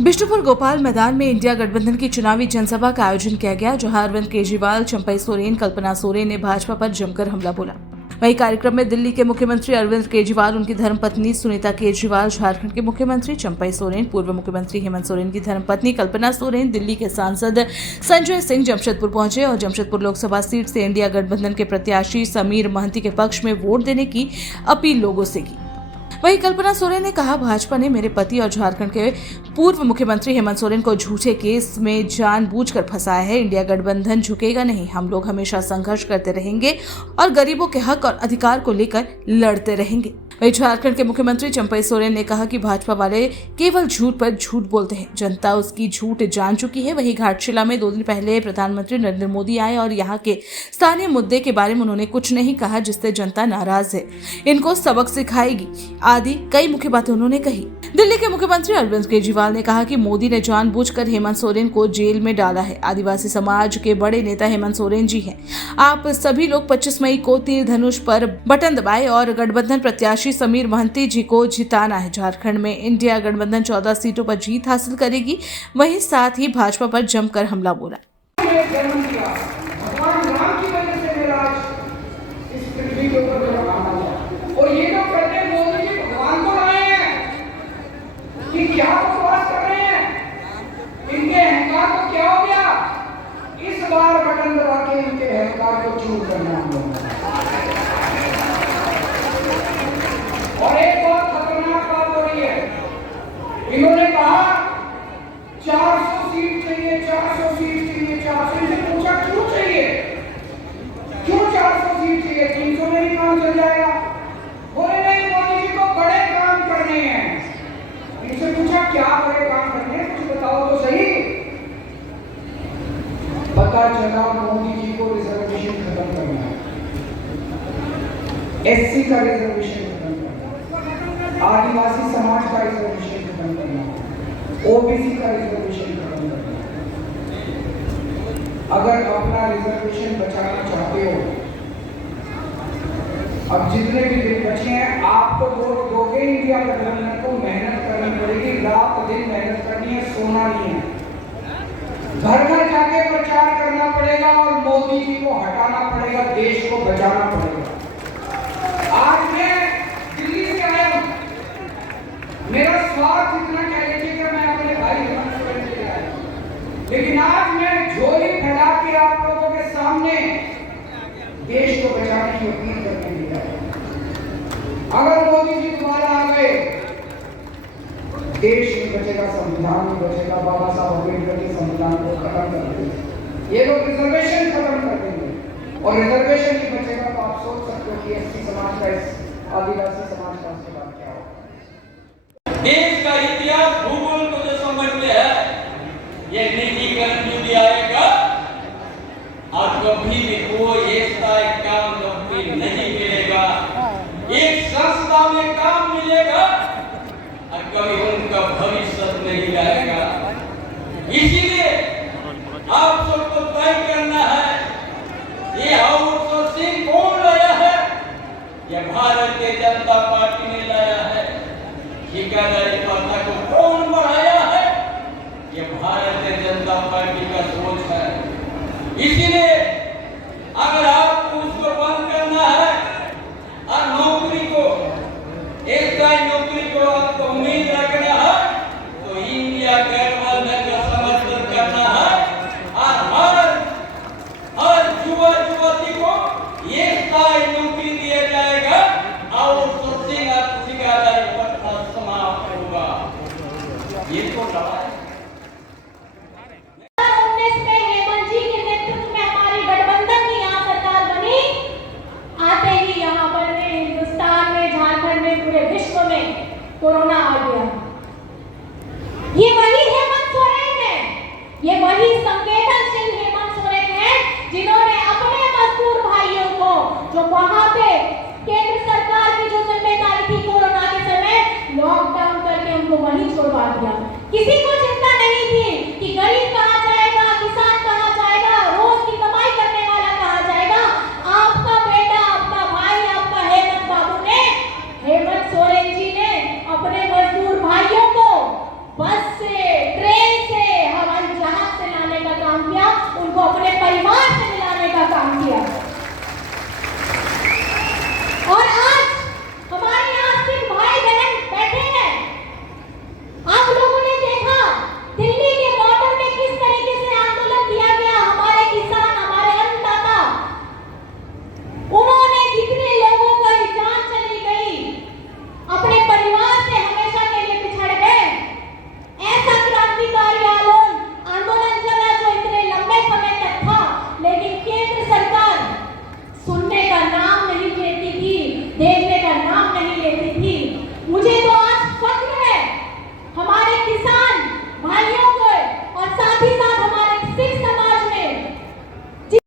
बिष्टुपुर गोपाल मैदान में इंडिया गठबंधन की चुनावी जनसभा का आयोजन किया गया, जहां अरविंद केजरीवाल, चंपई सोरेन, कल्पना सोरेन ने भाजपा पर जमकर हमला बोला। वहीं कार्यक्रम में दिल्ली के मुख्यमंत्री अरविंद केजरीवाल, उनकी धर्मपत्नी सुनीता केजरीवाल, झारखंड के मुख्यमंत्री चंपई सोरेन, पूर्व मुख्यमंत्री हेमंत सोरेन की धर्मपत्नी कल्पना सोरेन, दिल्ली के सांसद संजय सिंह जमशेदपुर पहुंचे और जमशेदपुर लोकसभा सीट से इंडिया गठबंधन के प्रत्याशी समीर महंती के पक्ष में वोट देने की अपील लोगों से की। वहीं कल्पना सोरेन ने कहा, भाजपा ने मेरे पति और झारखंड के पूर्व मुख्यमंत्री हेमंत सोरेन को झूठे केस में जानबूझकर फंसाया है। इंडिया गठबंधन झुकेगा नहीं। हम लोग हमेशा संघर्ष करते रहेंगे और गरीबों के हक और अधिकार को लेकर लड़ते रहेंगे। वहीं झारखंड के मुख्यमंत्री चंपई सोरेन ने कहा कि भाजपा वाले केवल झूठ पर झूठ बोलते हैं, जनता उसकी झूठ जान चुकी है। वहीं घाटशिला में 2 दिन पहले प्रधानमंत्री नरेंद्र मोदी आए और यहाँ के स्थानीय मुद्दे के बारे में उन्होंने कुछ नहीं कहा, जिससे जनता नाराज है, इनको सबक सिखाएगी आदि कई मुख्य बातें उन्होंने कही। दिल्ली के मुख्यमंत्री अरविंद केजरीवाल ने कहा कि मोदी ने जानबूझकर हेमंत सोरेन को जेल में डाला है। आदिवासी समाज के बड़े नेता हेमंत सोरेन जी हैं। आप सभी लोग 25 मई को तीर धनुष पर बटन दबाए और गठबंधन प्रत्याशी समीर महंती जी को जिताना है। झारखंड में इंडिया गठबंधन 14 सीटों पर जीत हासिल करेगी। वहीं साथ ही भाजपा पर जमकर हमला बोला। क्या बकवास कर रहे हैं? इनके अहंकार को क्या हो गया? इस बार बटन दबा के इनके अहंकार को चूर करना हम लोग। और एक बहुत खतरनाक बात हो रही है। इन्होंने कहा 400 सीट चाहिए, 400 सीट चाहिए, 400 से पूछा क्यों चाहिए? क्यों 400 सीट चाहिए? 300 में ही काम चल जाएगा। बोले नहीं, मोदी जी को बड़े काम करने हैं। इनसे पूछा क्या बड़े काम करने हैं, कुछ बताओ तो सही। पता चला मोदी जी को रिजर्वेशन खत्म करना है, एससी का रिजर्वेशन खत्म करना है, आदिवासी समाज का रिजर्वेशन खत्म करना है, ओबीसी का रिजर्वेशन खत्म करना है। अगर अपना रिजर्वेशन बचाना चाहते हो, अब जितने भी दिन बचे हैं, आप तो वोट दोगे इंडिया गठबंधन को, मेहनत करनी पड़ेगी, रात दिन मेहनत करनी है, सोना नहीं है। घर घर जाके प्रचार करना पड़ेगा और मोदी जी को हटाना पड़ेगा, देश को बचाना पड़ेगा। आज मैं दिल्ली से आया हूं, मेरा स्वार्थ इतना कह लीजिए कि मैं अपने भाई हेमंत सोरेन के लिए आया हूं, लेकिन आज मैं झोली फैला के आप लोगों के सामने देश को बचाने की अपील करने के लिए आया। अगर मोदी जी दोबारा आ गए, देश नहीं बचेगा, संविधान नहीं बचेगा। बाबा साहब अम्बेडकर के संविधान को खत्म कर देंगे, ये लोग रिजर्वेशन खत्म कर देंगे, और रिजर्वेशन नहीं बचेगा तो आप सोच सकते हो कि एससी समाज का, इस आदिवासी समाज का उसके बाद क्या होगा। देश का इतिहास, भूगोल को जो समझते हैं, ये निजीकरण युग आएगा और कभी भी कोई ऐसा काम नौकरी नहीं मिलेगा। एक संस्था में काम मिलेगा और कभी उनका भविष्य नहीं आएगा। इसीलिए आप सबको तय करना है, ये आउटसोर्सिंग कौन लाया है? ये भारतीय जनता पार्टी ने लाया है। ठेकेदारी प्रथा को कौन बढ़ाया है? ये भारतीय जनता पार्टी का सोच है। इसीलिए अगर आपको उसको बंद करना है और नौकरी को, एक नौकरी को आपको उम्मीद रखना है, तो इंडिया गठबंधन का समर्थन करना है और हर युवा युवती को एक नौकरी दिया जाएगा और सोचिंग और ठेकेदारी प्रथा समाप्त होगा। ये तो लड़ाई कोरोना आ गया। ये वही हेमंत सोरेन है, ये वही संवेदनशील हेमंत सोरेन है, जिन्होंने अपने मजदूर भाइयों को, जो वहां पे केंद्र सरकार की जो जिम्मेदारी थी कोरोना के समय, लॉकडाउन करके उनको वहीं छोड़वा दिया। किसी को चिंता नहीं थी कि गरीब कहां जाएगा, किसान कहां जाएगा, रोज की कमाई करने वाला कहां जाएगा। आपका बेटा, आपका भाई, आपका हेमंत बाबू ने, हेमंत सोरेन जी ने अपने मजदूर भाइयों को बस से देखने